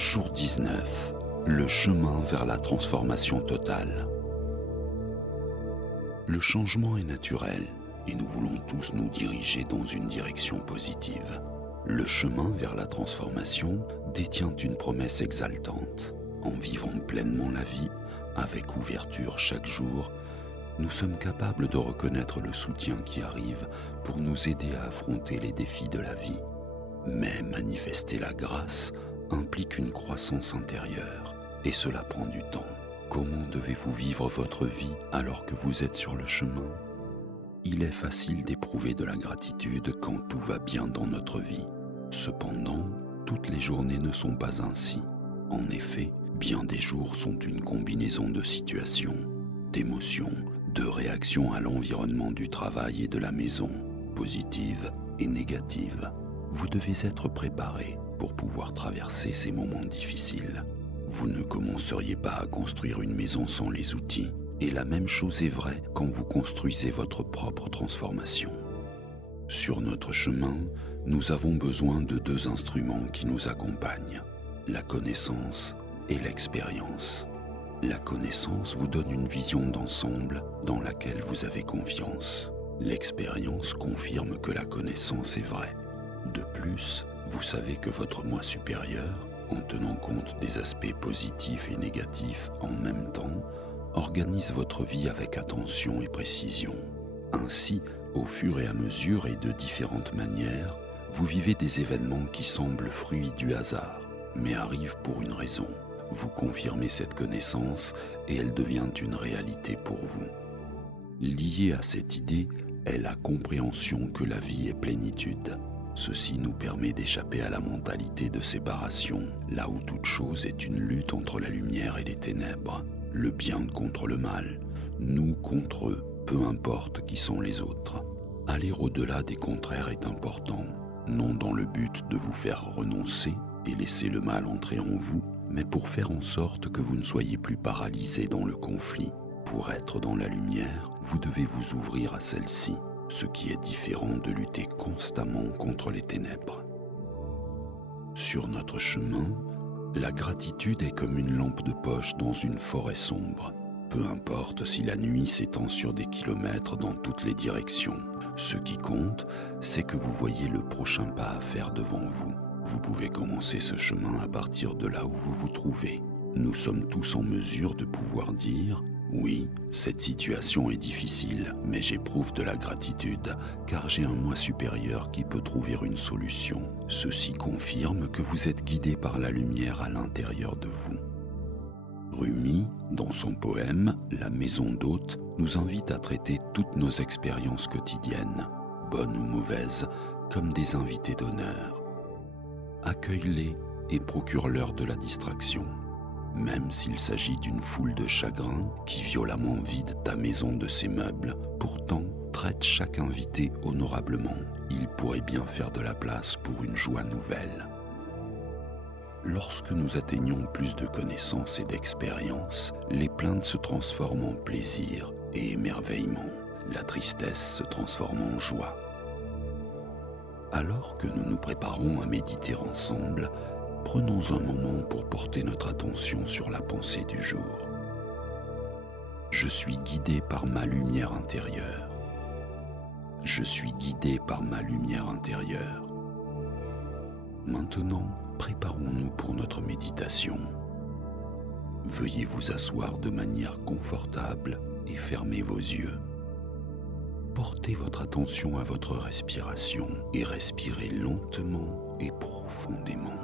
Jour 19. Le chemin vers la transformation totale. Le changement est naturel et nous voulons tous nous diriger dans une direction positive. Le chemin vers la transformation détient une promesse exaltante. En vivant pleinement la vie, avec ouverture chaque jour, nous sommes capables de reconnaître le soutien qui arrive pour nous aider à affronter les défis de la vie. Mais manifester la grâce implique une croissance intérieure et cela prend du temps. Comment devez-vous vivre votre vie alors que vous êtes sur le chemin ? Il est facile d'éprouver de la gratitude quand tout va bien dans notre vie. Cependant, toutes les journées ne sont pas ainsi. En effet, bien des jours sont une combinaison de situations, d'émotions, de réactions à l'environnement du travail et de la maison, positives et négatives. Vous devez être préparé pour pouvoir traverser ces moments difficiles. Vous ne commenceriez pas à construire une maison sans les outils. Et la même chose est vraie quand vous construisez votre propre transformation. Sur notre chemin, nous avons besoin de deux instruments qui nous accompagnent, la connaissance et l'expérience. La connaissance vous donne une vision d'ensemble dans laquelle vous avez confiance. L'expérience confirme que la connaissance est vraie. De plus, vous savez que votre moi supérieur, en tenant compte des aspects positifs et négatifs en même temps, organise votre vie avec attention et précision. Ainsi, au fur et à mesure et de différentes manières, vous vivez des événements qui semblent fruits du hasard, mais arrivent pour une raison. Vous confirmez cette connaissance et elle devient une réalité pour vous. Liée à cette idée est la compréhension que la vie est plénitude. Ceci nous permet d'échapper à la mentalité de séparation, là où toute chose est une lutte entre la lumière et les ténèbres, le bien contre le mal, nous contre eux, peu importe qui sont les autres. Aller au-delà des contraires est important, non dans le but de vous faire renoncer et laisser le mal entrer en vous, mais pour faire en sorte que vous ne soyez plus paralysé dans le conflit. Pour être dans la lumière, vous devez vous ouvrir à celle-ci, ce qui est différent de lutter constamment contre les ténèbres. Sur notre chemin, la gratitude est comme une lampe de poche dans une forêt sombre. Peu importe si la nuit s'étend sur des kilomètres dans toutes les directions. Ce qui compte, c'est que vous voyez le prochain pas à faire devant vous. Vous pouvez commencer ce chemin à partir de là où vous vous trouvez. Nous sommes tous en mesure de pouvoir dire « Oui, cette situation est difficile, mais j'éprouve de la gratitude, car j'ai un moi supérieur qui peut trouver une solution. » Ceci confirme que vous êtes guidé par la lumière à l'intérieur de vous. Rumi, dans son poème « La maison d'hôte », nous invite à traiter toutes nos expériences quotidiennes, bonnes ou mauvaises, comme des invités d'honneur. Accueille-les et procure-leur de la distraction. Même s'il s'agit d'une foule de chagrins qui violemment vide ta maison de ses meubles, pourtant traite chaque invité honorablement. Il pourrait bien faire de la place pour une joie nouvelle. Lorsque nous atteignons plus de connaissances et d'expérience, les plaintes se transforment en plaisir et émerveillement. La tristesse se transforme en joie. Alors que nous nous préparons à méditer ensemble, prenons un moment pour porter notre attention sur la pensée du jour. Je suis guidé par ma lumière intérieure. Je suis guidé par ma lumière intérieure. Maintenant, préparons-nous pour notre méditation. Veuillez vous asseoir de manière confortable et fermez vos yeux. Portez votre attention à votre respiration et respirez lentement et profondément.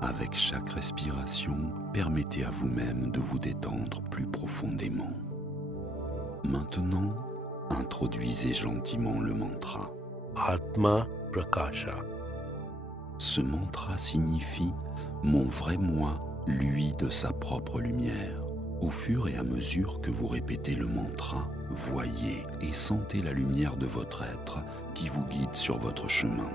Avec chaque respiration, permettez à vous-même de vous détendre plus profondément. Maintenant, introduisez gentiment le mantra. Atma Prakasha. Ce mantra signifie « Mon vrai moi, lui de sa propre lumière ». Au fur et à mesure que vous répétez le mantra, voyez et sentez la lumière de votre être qui vous guide sur votre chemin.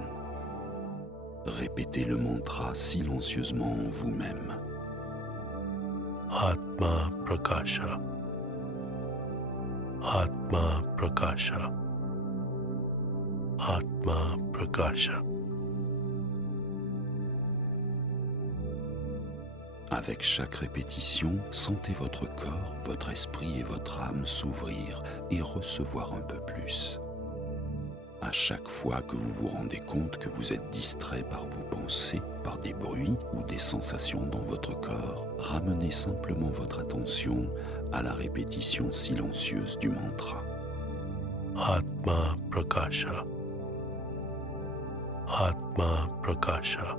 Répétez le mantra silencieusement en vous-même. Atma Prakasha. Atma Prakasha. Atma Prakasha. Avec chaque répétition, sentez votre corps, votre esprit et votre âme s'ouvrir et recevoir un peu plus. À chaque fois que vous vous rendez compte que vous êtes distrait par vos pensées, par des bruits ou des sensations dans votre corps, ramenez simplement votre attention à la répétition silencieuse du mantra. Atma Prakasha. Atma Prakasha.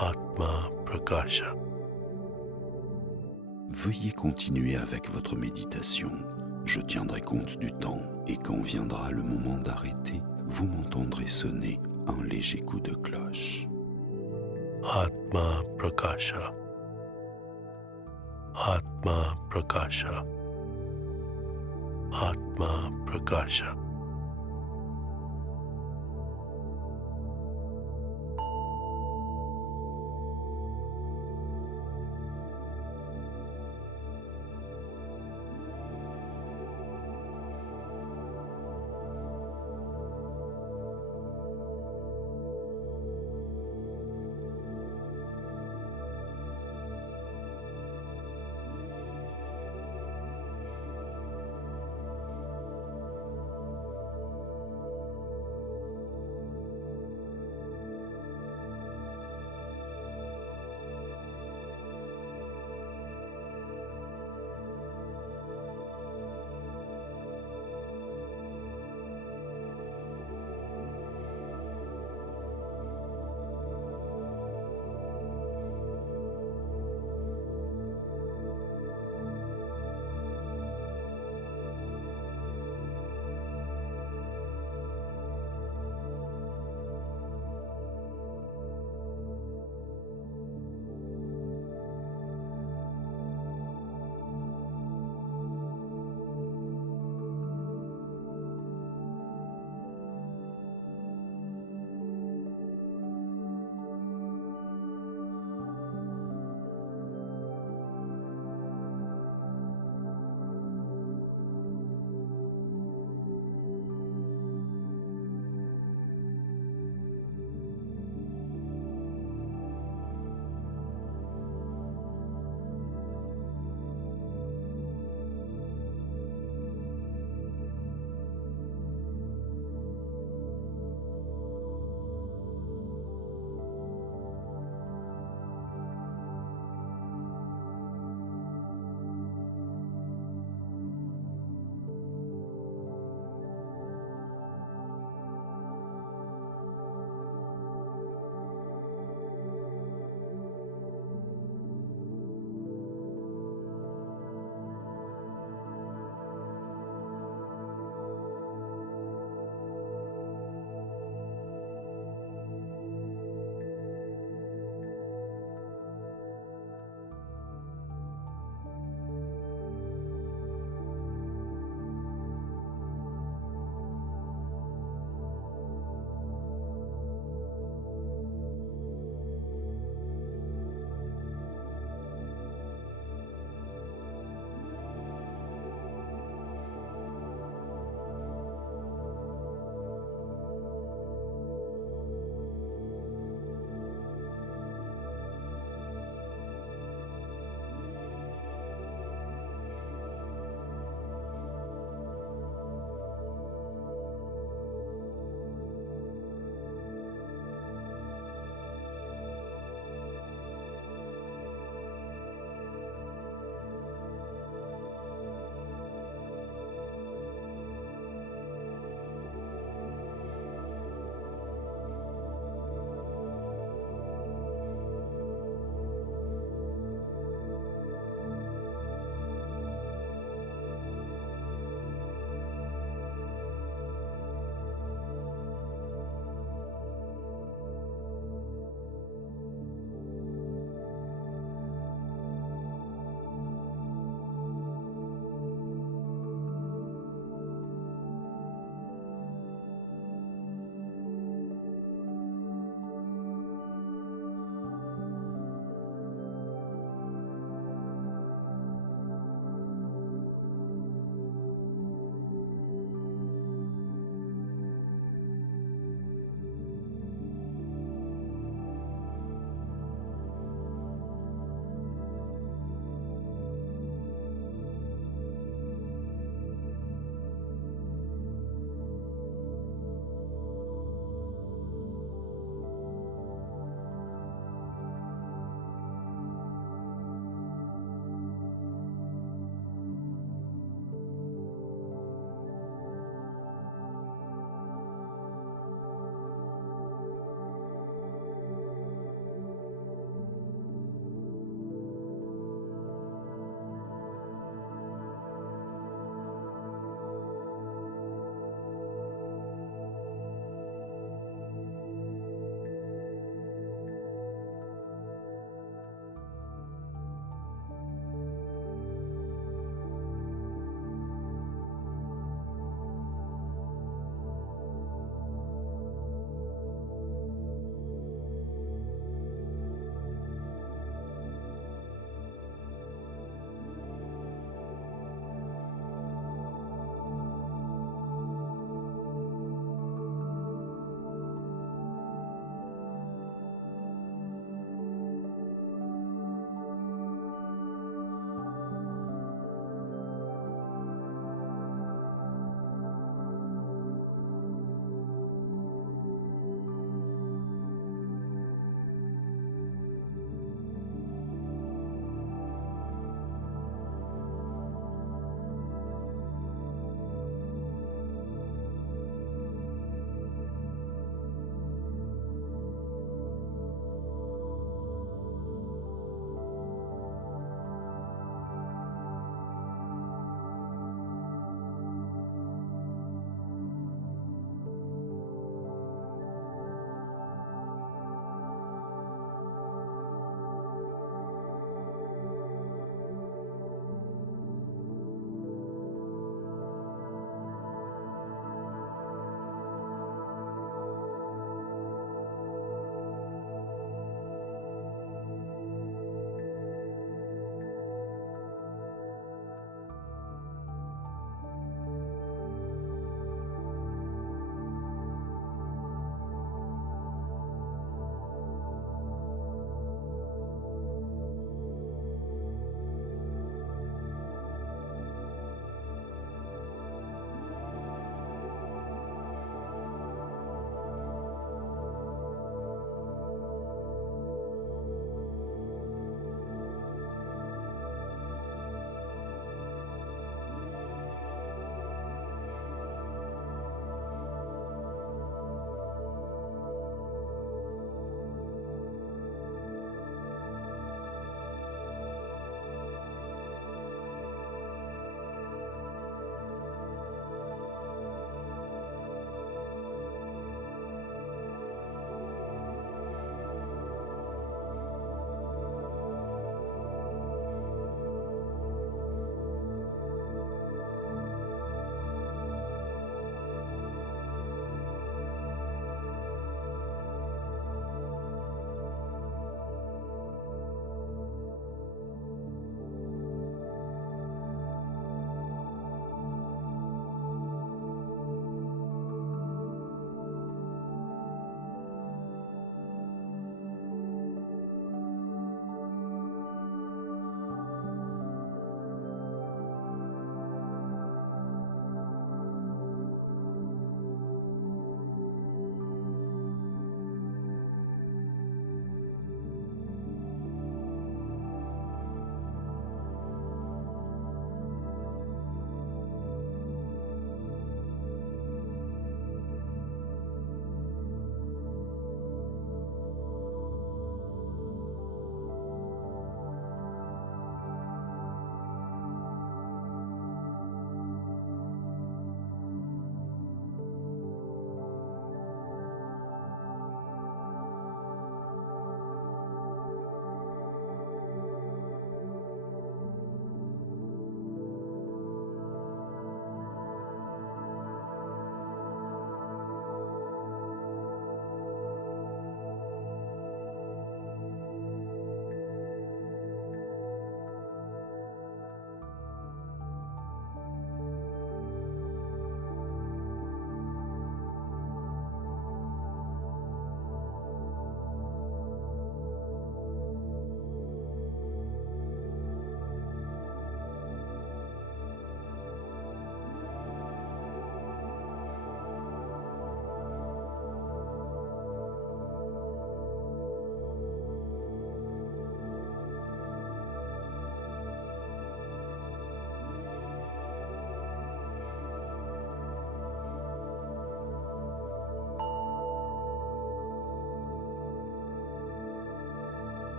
Atma Prakasha. Veuillez continuer avec votre méditation. Je tiendrai compte du temps et quand viendra le moment d'arrêter, vous m'entendrez sonner un léger coup de cloche. Atma Prakasha. Atma Prakasha. Atma Prakasha.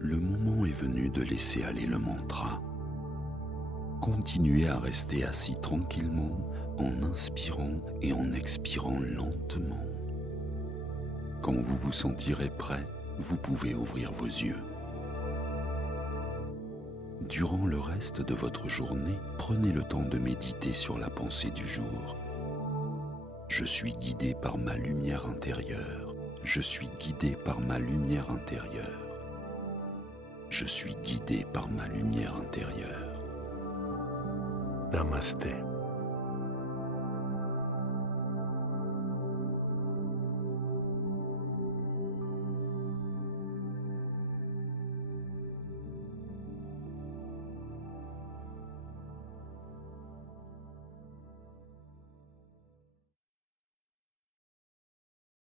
Le moment est venu de laisser aller le mantra. Continuez à rester assis tranquillement en inspirant et en expirant lentement. Quand vous vous sentirez prêt, vous pouvez ouvrir vos yeux. Durant le reste de votre journée, prenez le temps de méditer sur la pensée du jour. Je suis guidé par ma lumière intérieure. Je suis guidé par ma lumière intérieure. Je suis guidé par ma lumière intérieure. Namaste.